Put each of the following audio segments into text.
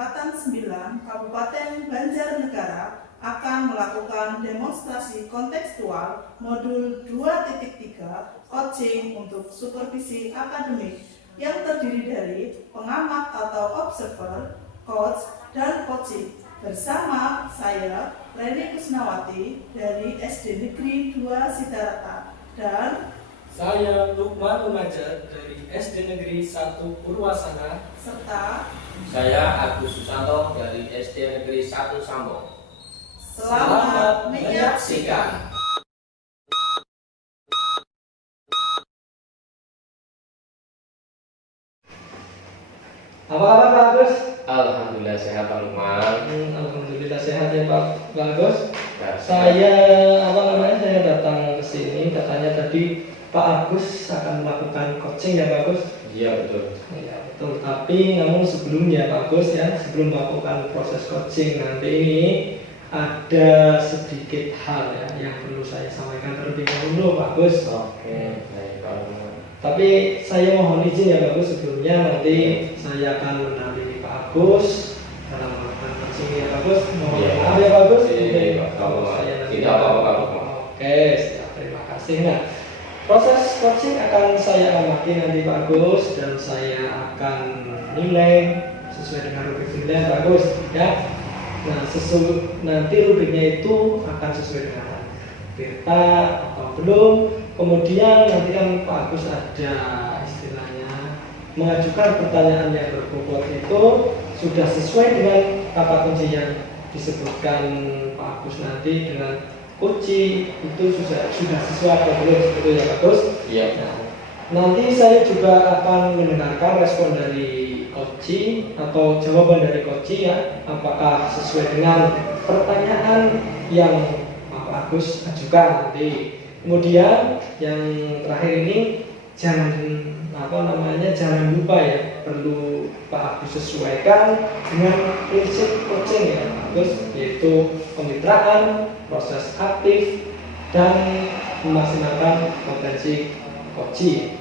Angkatan 9 Kabupaten Banjarnegara akan melakukan demonstrasi kontekstual modul 2.3 coaching untuk supervisi akademik yang terdiri dari pengamat atau observer, coach, dan coaching bersama saya Reni Kusnawati dari SD Negeri 2 Sidarata dan saya Lukman Remaja dari SD Negeri 1 Purwasana serta saya Agus Susanto dari SD Negeri 1 Sambong. Selamat menyaksikan. Apa kabar Pak Agus? Alhamdulillah sehat Pak Lukman. Alhamdulillah sehat ya Pak Agus. Ya, Saya saya datang ke sini katanya tadi Pak Agus akan melakukan coaching ya Pak Agus? iya betul. Iya betul. Tapi namun sebelumnya Pak Agus ya, sebelum melakukan proses coaching nanti ini ada sedikit hal ya yang perlu saya sampaikan terlebih dahulu Pak Agus. Oke, baik Pak Lukman. Tapi saya mohon izin ya Pak Agus, sebelumnya nanti saya akan mendampingi Pak Agus dalam melakukan coaching ya Pak Agus. Mohon maaf ya Pak Agus. Tidak apa-apa Pak Lukman. Oke, siap, terima kasih. Nah, proses coaching akan saya amati nanti Pak Agus dan saya akan nilai sesuai dengan rubrik nilai Pak Agus ya. Nah, nanti rubriknya itu akan sesuai dengan beta atau belum. Kemudian nanti kan Pak Agus ada istilahnya mengajukan pertanyaan yang berbobot itu sudah sesuai dengan kata kunci yang disebutkan Pak Agus nanti dengan kunci itu sudah sesuai atau belum seperti ya Pak Agus? Iya. Nah, nanti saya juga akan mendengarkan respon dari coach atau jawaban dari coach ya, apakah sesuai dengan pertanyaan yang Pak Agus ajukan nanti. Kemudian yang terakhir ini jangan lupa ya, perlu Pak Agus sesuaikan dengan prinsip coaching ya Pak Agus, yaitu kemitraan, proses aktif, dan memaksimalkan potensi coaching.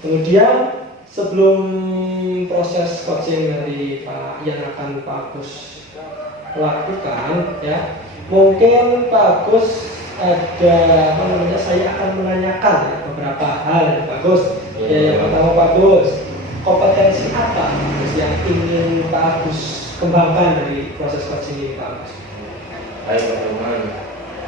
Kemudian sebelum proses coaching dari yang akan Pak Agus lakukan ya, mungkin Pak Agus saya akan menanyakan ya, beberapa hal ya Pak Agus. Ya, yang pertama Pak Agus, kompetensi apa yang ingin Pak Agus kembangkan dari proses coaching ini Pak Agus? Baik Pak Lukman,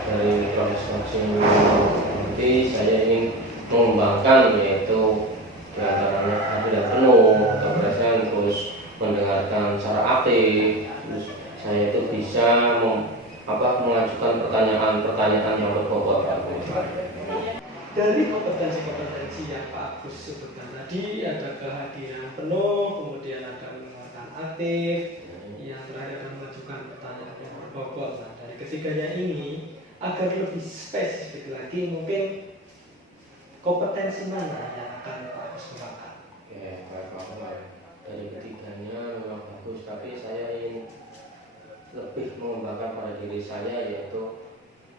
dari proses coaching nanti saya ingin mengembangkan yaitu diantaranya keahlian penuh, keberhasilan, terus mendengarkan secara aktif, terus saya itu bisa mengajukan pertanyaan yang berbobot. Dari kompetensi yang Pak Agus sebutkan tadi ada kehadiran penuh, kemudian ada mendengarkan aktif, yang terakhir ada mengajukan pertanyaan yang berbobot. Nah, dari ketiganya ini agar lebih spesifik lagi, mungkin kompetensi mana yang akan Pak Agus kembangkan? Oke, baik Pak Lukman. Dari ketiganya memang bagus, tapi saya ingin lebih mengembangkan pada diri saya yaitu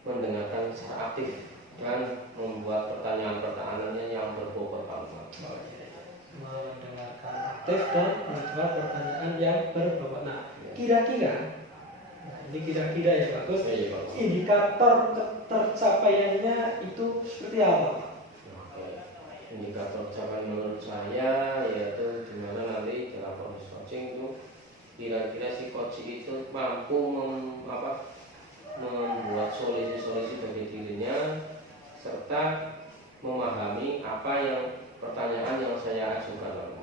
mendengarkan secara aktif dan membuat pertanyaan-pertanyaannya yang berbobot Pak Lukman. Mendengarkan aktif dan menjawab pertanyaan yang berbobot. Nah, kira-kira ini kira-kira ya bagus. Indikator tercapaiannya itu seperti apa? Oke. Indikator capaian menurut saya yaitu dimana nanti dalam proses coaching itu kira-kira si coach itu mampu membuat solusi-solusi bagi dirinya serta memahami apa yang pertanyaan yang saya ajukan.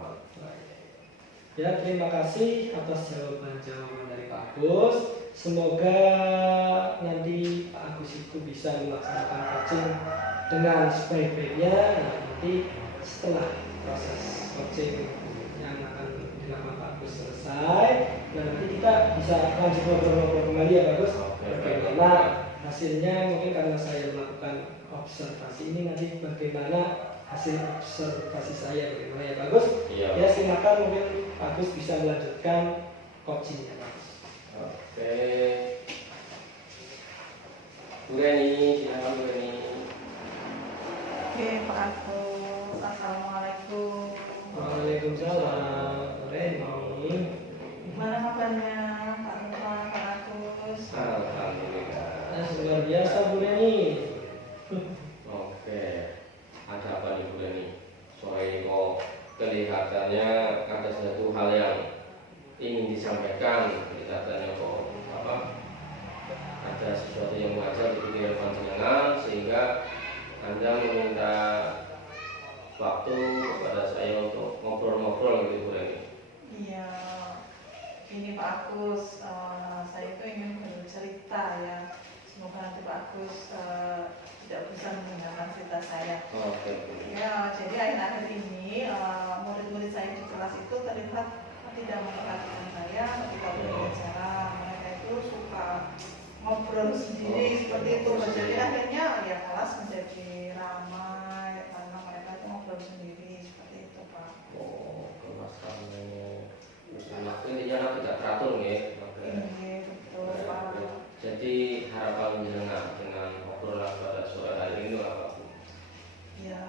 Ya, terima kasih atas jawaban dari Pak Agus. Semoga nanti Pak Agus itu bisa melaksanakan coaching dengan sebaik-baiknya. Nah, nanti setelah proses coaching yang akan dilakukan Pak Agus selesai, nanti kita bisa lanjut ngobrol-ngobrol kembali ya Pak Agus. Bagaimana hasilnya, mungkin karena saya melakukan observasi ini, nanti bagaimana hasil observasi saya bagaimana ya Pak Agus? Iya. Ya, silakan mungkin Pak Agus bisa melanjutkan coachingnya Pak Agus. Oke. Bu Reni, silakan Bu Reni. Oke Pak Agus, assalamualaikum. Waalaikumsalam. Reni, Gimana disampaikan ketika tanya kok ada sesuatu yang wajar di pikiran panjenengan sehingga Anda meminta waktu kepada saya untuk ngobrol-ngobrol gitu Bu Reni. Iya, ini Pak Agus, saya itu ingin bercerita ya. Semoga nanti Pak Agus tidak bisa mendengarkan cerita saya. Oke. Ya, jadi akhir-akhir ini murid-murid saya di kelas itu terlihat tidak memperhatikan saya ketika berbicara. Mereka itu suka ngobrol sendiri seperti itu. Jadi akhirnya ya kelas menjadi ramai karena mereka itu ngobrol sendiri seperti itu Pak. Oh, kelas kami. Waktu intinya tidak teratur ya. Iya betul Pak. Jadi harapan jenengan dengan obrolan pada sore hari ini apa Bu? Ya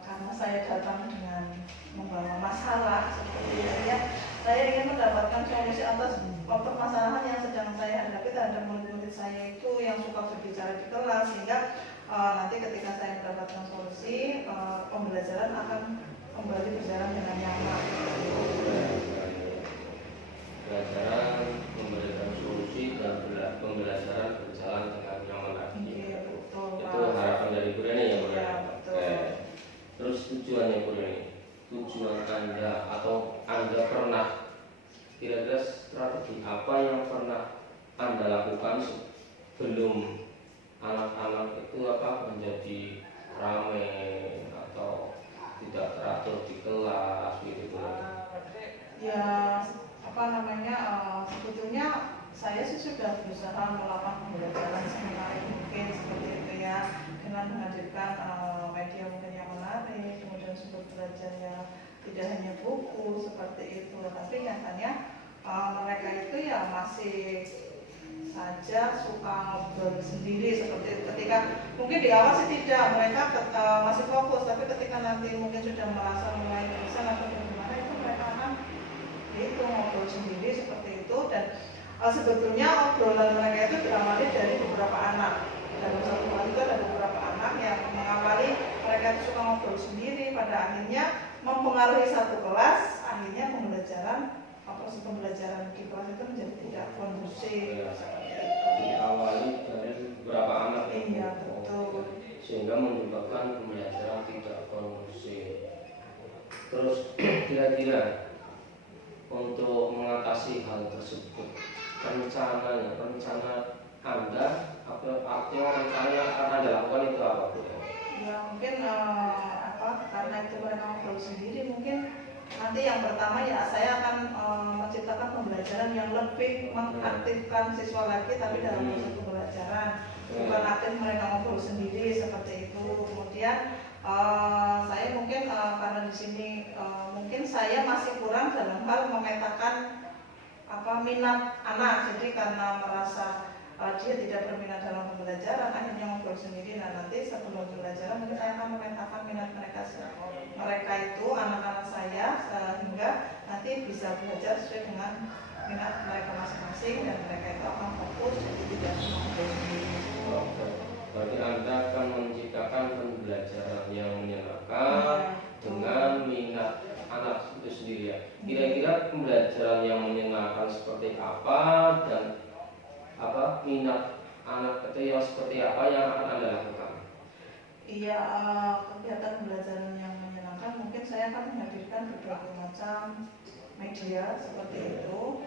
karena saya datang dengan membawa masalah seperti itu ya, saya ingin mendapatkan solusi atas permasalahan yang sedang saya hadapi terhadap murid-murid saya itu yang suka berbicara di kelas, sehingga nanti ketika saya mendapatkan solusi pembelajaran akan kembali berjalan dengan nyaman. Pembelajaran memberikan solusi dan pembelajaran berjalan dengan nyaman lagi. Iya betul Pak. Itu harapan dari Bu Reni ya Bu Reni. Iya betul. Oke. Terus tujuannya Bu Reni, tujuan Anda atau Anda pernah kira-kira strategi apa yang pernah Anda lakukan sebelum anak-anak itu menjadi ramai atau tidak teratur di kelas gitu Bu Reni? Ya sebetulnya saya sih sudah berusaha melakukan pembelajaran seminar mungkin seperti itu ya, dengan menghadirkan media mungkin yang menarik, kemudian sumber belajar yang tidak hanya buku seperti itu, tapi nyatanya mereka itu ya masih saja suka ngobrol sendiri seperti itu. Ketika mungkin di awal sih tidak, mereka masih fokus, tapi ketika nanti mungkin sudah merasa mulai bisa atau bagaimana itu mereka akan itu ngobrol sendiri seperti itu. Dan sebetulnya obrolan mereka itu diawali dari beberapa anak. Dalam satu kelas itu ada beberapa anak yang mengawali mereka itu suka ngobrol sendiri, pada akhirnya mempengaruhi satu kelas, akhirnya proses pembelajaran di kelas itu menjadi tidak kondusif seperti itu. Diawali dari beberapa anak. Iya betul. Sehingga menyebabkan pembelajaran tidak kondusif. Terus kira-kira untuk mengatasi hal tersebut, rencana Anda artinya rencana yang akan Anda lakukan itu apa Bu? Ya mungkin karena itu mereka ngobrol sendiri, mungkin nanti yang pertama ya saya akan menciptakan pembelajaran yang lebih mengaktifkan siswa lagi, tapi dalam proses pembelajaran bukan aktif mereka ngobrol sendiri seperti itu. Kemudian saya mungkin karena di sini mungkin saya masih kurang dalam hal memetakan minat anak, jadi karena merasa dia tidak berminat dalam pembelajaran akhirnya ngobrol sendiri. Nah nanti sebelum pembelajaran mungkin saya akan memetakan minat mereka itu anak-anak saya, sehingga nanti bisa belajar sesuai dengan minat mereka masing-masing dan mereka itu akan fokus, jadi tidak ngobrol sendiri. Berarti Anda akan menciptakan pembelajaran yang menyenangkan dengan minat anak itu sendiri ya. Kira-kira pembelajaran yang menyenangkan seperti apa dan minat anak itu yang seperti apa yang akan Anda lakukan? Iya, kegiatan pembelajaran yang menyenangkan mungkin saya akan menghadirkan berbagai macam media seperti itu.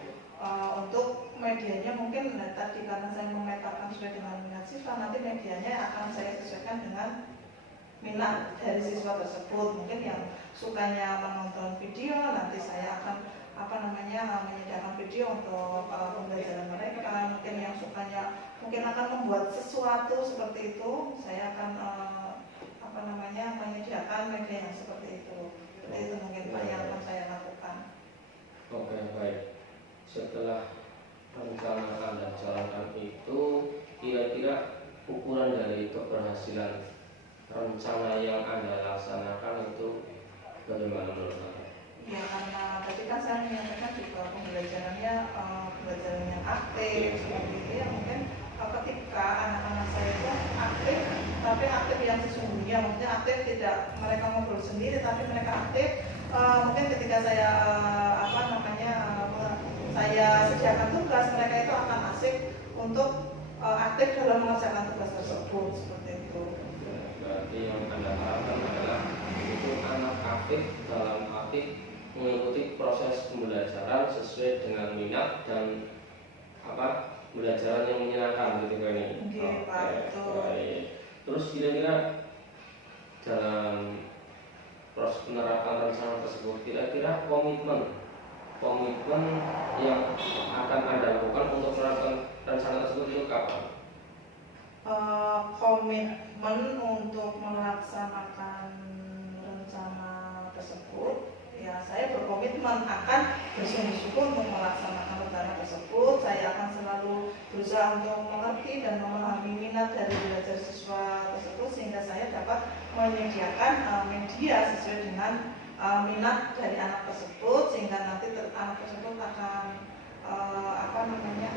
Untuk medianya mungkin tadi karena saya memetakan sesuai dengan minat siswa, nanti medianya akan saya sesuaikan dengan minat dari siswa tersebut. Mungkin yang sukanya menonton video, nanti saya akan menyediakan video untuk pembelajaran mereka. Mungkin yang sukanya mungkin akan membuat sesuatu seperti itu, saya akan menyediakan media yang seperti itu. Seperti itu mungkin Pak yang akan saya lakukan. Oke, baik. Setelah rencana Anda jalankan itu, kira-kira ukuran dari keberhasilan rencana yang Anda laksanakan itu bagaimana menurut Anda? Ya karena tadi kan saya menyampaikan juga pembelajarannya pembelajaran yang aktif seperti itu ya, mungkin ketika anak-anak saya itu aktif, tapi aktif yang sesungguhnya, maksudnya aktif tidak mereka ngobrol sendiri, tapi mereka aktif. Mungkin ketika saya saya sediakan tugas, mereka itu akan asik untuk aktif dalam mengerjakan tugas tersebut seperti itu. Berarti yang Anda harapkan adalah itu anak aktif dalam arti mengikuti proses pembelajaran sesuai dengan minat dan pembelajaran yang menyenangkan gitu kan ini. Oke, Pak, betul. Baik. Terus kira-kira dalam proses penerapan rencana tersebut kira-kira komitmen yang akan Anda lakukan untuk menerapkan rencana tersebut itu kapan? Komitmen untuk melaksanakan rencana tersebut, ya saya berkomitmen akan bersungguh-sungguh untuk melaksanakan rencana tersebut. Saya akan selalu berusaha untuk mengerti dan memahami minat dari belajar siswa tersebut sehingga saya dapat menyediakan media sesuai dengan minat dari anak tersebut, sehingga nanti anak tersebut akan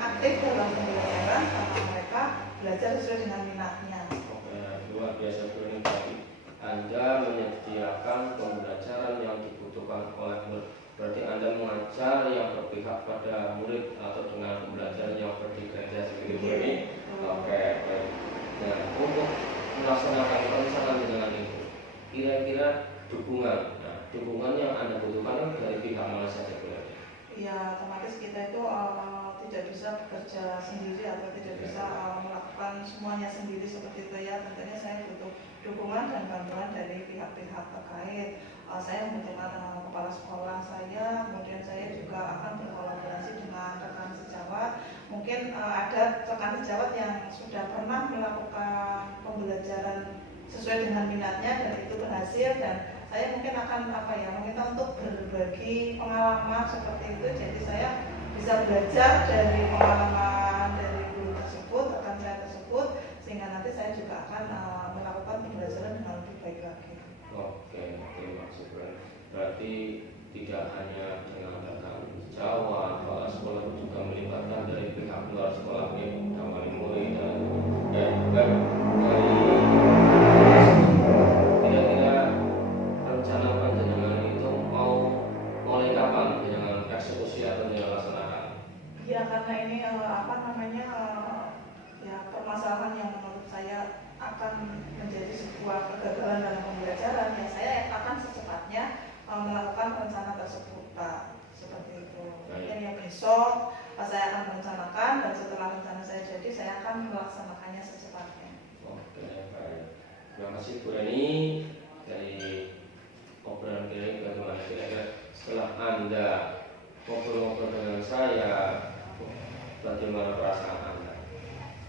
aktif dalam pembelajaran karena mereka belajar sesuai dengan minatnya. Oke, luar biasa ini. Anda menyediakan pembelajaran yang dibutuhkan oleh murid. Berarti Anda mengajar yang berpihak pada murid atau dengan pembelajaran yang berdifferensiasi seperti ini. Oke, baik. Nah, untuk melaksanakan perencanaan dengan itu, kira-kira dukungan yang Anda butuhkan dari pihak mana saja berarti? Ya, otomatis kita itu tidak bisa bekerja sendiri atau tidak bisa melakukan semuanya sendiri seperti itu ya. Tentunya saya butuh dukungan dan bantuan dari pihak-pihak terkait. Saya membutuhkan kepala sekolah saya, kemudian saya juga akan berkolaborasi dengan rekan sejawat. Mungkin ada rekan sejawat yang sudah pernah melakukan pembelajaran sesuai dengan minatnya dan itu berhasil, dan saya mungkin akan meminta untuk berbagi pengalaman seperti itu. Jadi saya bisa belajar dari pengalaman dari guru tersebut, rekan saya tersebut, sehingga nanti saya juga akan melakukan pembelajaran dengan lebih baik lagi. Oke, terima kasih. Berarti tidak hanya dengan rekan sejawat, kepala sekolah juga melibatkan dari pihak luar sekolah, dari murid dan dari kira-kira rencana panjenengan itu mau mulai kapan dengan eksekusi atau dilaksanakan? Ya, karena ini permasalahan yang menurut saya akan menjadi sebuah kegagalan dalam pembelajaran, ya saya akan secepatnya melakukan rencana tersebut, Pak. Seperti itu. Mungkin ya besok saya akan merencanakan, dan setelah rencana saya jadi saya akan melaksanakannya secepatnya. Oke, baik. Terima kasih Bu Reni dari obrolan ini. Bagaimana kira-kira setelah Anda ngobrol-ngobrol dengan saya, bagaimana perasaan Anda?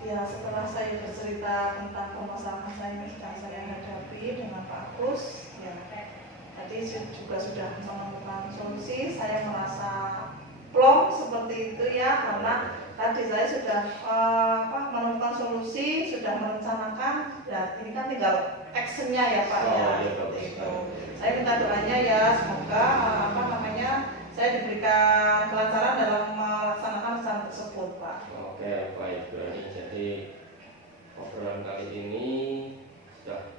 Ya, setelah saya bercerita tentang permasalahan saya yang sedang saya hadapi dengan Pak Agus, ya tadi juga sudah menemukan solusi. Saya merasa plong seperti itu ya, karena tadi saya sudah menemukan solusi, sudah merencanakan, dan ini kan tinggal actionnya ya Pak ya, seperti itu. Saya minta doanya ya, semoga saya diberikan kelancaran dalam melaksanakan rencana tersebut, Pak. Oke, baik Bu Reni. Jadi obrolan kali ini sudah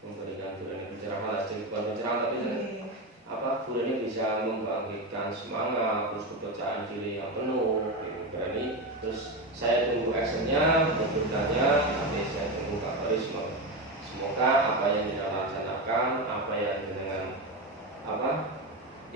memberikan Bu Reni pencerahan, bukan pencerahan tapi Bu Reni bisa membangkitkan semangat, terus kepercayaan diri yang penuh, Bu Reni. Terus saya tunggu actionnya, bentukannya, nanti saya tunggu kabarisme. Semoga apa yang kita laksanakan, apa yang dengan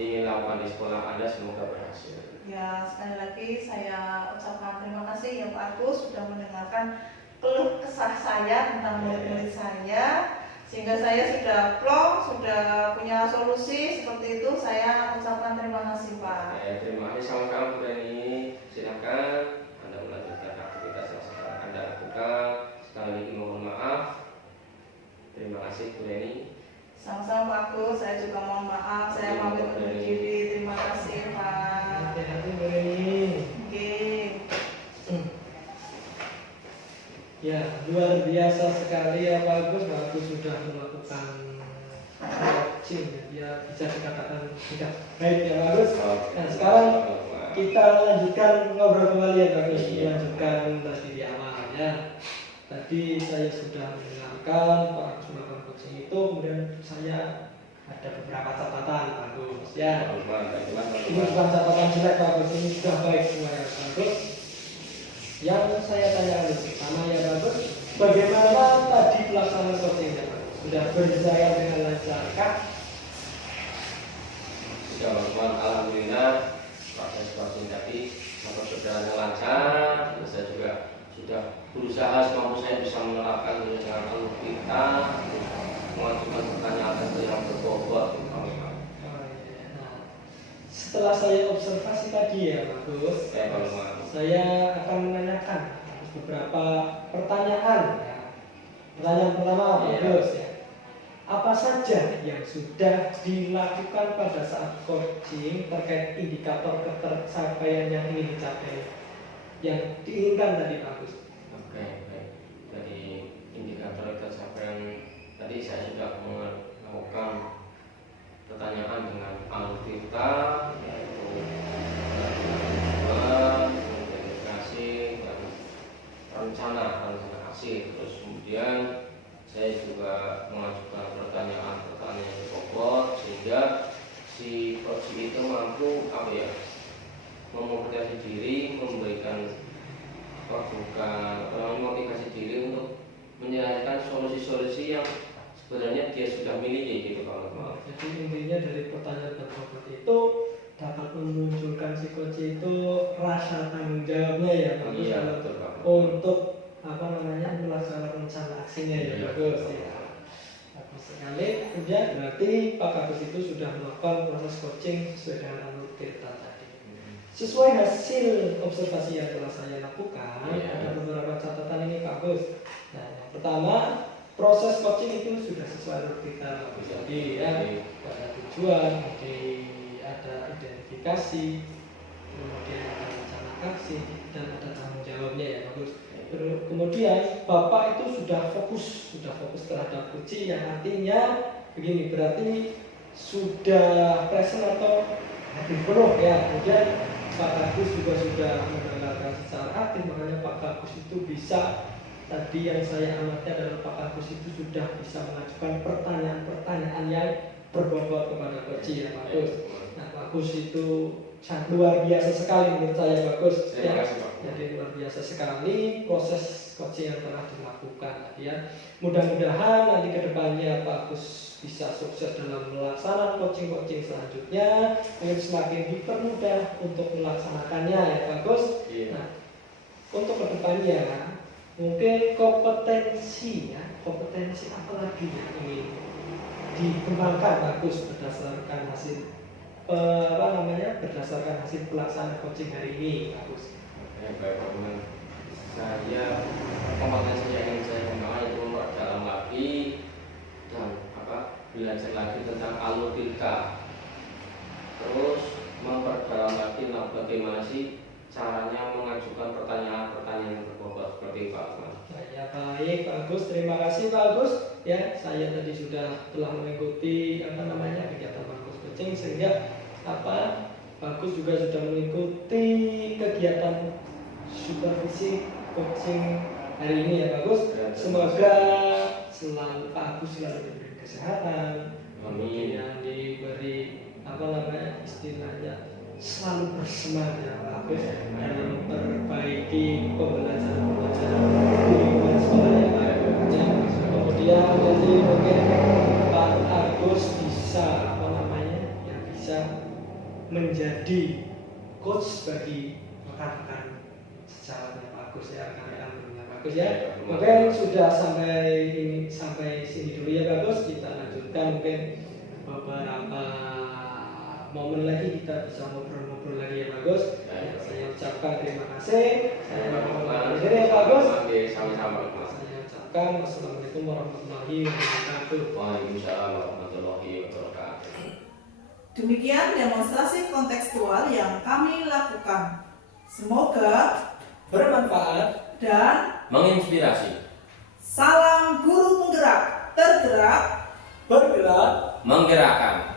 ingin lakukan di sekolah Anda semoga berhasil. Ya, sekali lagi saya ucapkan terima kasih ya Pak Agus sudah mendengarkan keluh kesah saya tentang murid-murid saya, sehingga saya sudah plong, sudah punya solusi seperti itu. Saya ucapkan terima kasih Pak. Terima kasih sama-sama Bu Reni. Silakan Anda melanjutkan aktivitas yang sedang Anda lakukan. Sekali lagi mohon maaf. Terima kasih Bu Reni. Sama-sama Pak Agus, saya juga mohon maaf, saya pamit undur diri. Terima kasih Pak. Hati-hati Bu Reni. Oke. Ya, luar biasa sekali ya Pak Agus. Pak Agus sudah melakukan coaching, ya bisa dikatakan sudah baik ya Pak Agus. Nah, sekarang kita lanjutkan ngobrol kembali ya Pak Agus. Lanjutkan tadi di awal ya. Tadi saya sudah mendengarkan Pak Agus melakukan coaching itu, kemudian saya ada beberapa catatan bagus ya. Ini Ini bukan catatan jelek bagus, ini sudah baik semuanya bagus. Yang saya tanyakan pertama ya bagus, bagaimana tadi pelaksanaan coachingnya bagus? Sudah berjalan dengan lancarkah? Ya teman-teman, alhamdulillah proses coaching tadi berjalan dengan lancar. Saya juga sudah berusaha semampu saya bisa menerapkan dengan alur kita, mengajukan pertanyaan yang berbobot. Setelah saya observasi tadi ya bagus, saya akan menanyakan beberapa pertanyaan. Ya. Pertanyaan pertama bagus ya. Apa saja yang sudah dilakukan pada saat coaching terkait indikator ketercapaian yang ingin dicapai, yang diinginkan tadi bagus? Oke, baik. Dari indikator ketercapaian tadi saya sudah melakukan pertanyaan dengan alutsista, yaitu identifikasi dan rencana aksi. Terus kemudian saya juga mengajukan pertanyaan-pertanyaan yang berbobot sehingga si coach itu mampu memotivasi diri, memberikan motivasi diri untuk menyelesaikan solusi-solusi yang sebenarnya dia sudah miliki gitu kalau. Jadi intinya dari pertanyaan berbobot itu dapat memunculkan si coach itu rasa tanggung jawabnya ya bagus. Iya, betul, Pak. Untuk melaksanakan rencana aksinya ya bagus ya. Bagus sekali. Kemudian berarti Pak Bagus itu sudah melakukan proses coaching sesuai dengan alur kita tadi. Sesuai hasil observasi yang telah saya lakukan, ada beberapa catatan ini Pak Bagus. Nah, yang pertama, proses coaching itu sudah sesuai alur kita bagus. Jadi ya, ada tujuan, ada identifikasi, kemudian ada rencana aksi dan ada tanggung jawabnya ya bagus. Kemudian Bapak itu sudah fokus terhadap coaching, yang artinya begini, berarti sudah present atau hadir penuh ya. Kemudian Pak Bagus juga sudah mendengarkan secara aktif, makanya Pak Bagus itu bisa, tadi yang saya amati adalah Pak Bagus itu sudah bisa mengajukan pertanyaan-pertanyaan yang berbobot kepada coaching ya Bagus. Nah Bagus itu sangat luar biasa sekali menurut saya Bagus. Terima kasih, Pak. Jadi luar biasa sekali proses coaching yang telah dilakukan ya. Mudah-mudahan nanti ke depannya Pak Agus bisa sukses dalam melaksanakan coaching selanjutnya, mungkin semakin dipermudah untuk melaksanakannya ya Pak Agus. Nah, untuk ke depannya mungkin kompetensi apa lagi yang ingin dikembangkan Pak Agus berdasarkan hasil berdasarkan hasil pelaksanaan coaching hari ini Pak Agus. Baik teman, saya kompetensi yang ingin saya kembangkan itu memperdalam lagi dan belajar lagi tentang alur kita, terus memperdalam lagi bagaimana sih caranya mengajukan pertanyaan-pertanyaan yang berbobot seperti Pak. Ya baik Pak Agus, terima kasih Pak Agus ya. Saya tadi telah mengikuti kegiatan Pak Agus coaching, sehingga Pak Agus juga sudah mengikuti kegiatan supervisi coaching hari ini ya Pak Agus. Semoga selalu Pak Agus selalu diberi kesehatan, kemudian diberi istilahnya selalu bersemangat ya Pak Agus dalam memperbaiki pembelajaran di lingkungan sekolah yang baru. Kemudian nanti mungkin Pak Agus bisa bisa menjadi coach bagi rekan-rekan sejawatnya Pak Agus ya, rekan-rekan Pak Agus ya. Mungkin sudah sampai sini dulu ya Pak Agus. Kita lanjutkan mungkin beberapa momen lagi, kita bisa ngobrol-ngobrol lagi ya Pak Agus. Saya ucapkan terima kasih. Saya mengucapkan ya Pak Agus. Sama-sama. Saya ucapkan wassalamualaikum warahmatullahi wabarakatuh. Waalaikumsalam warahmatullahi wabarakatuh. Demikian demonstrasi kontekstual yang kami lakukan. Semoga bermanfaat dan menginspirasi. Salam guru penggerak, tergerak, bergerak, menggerakkan.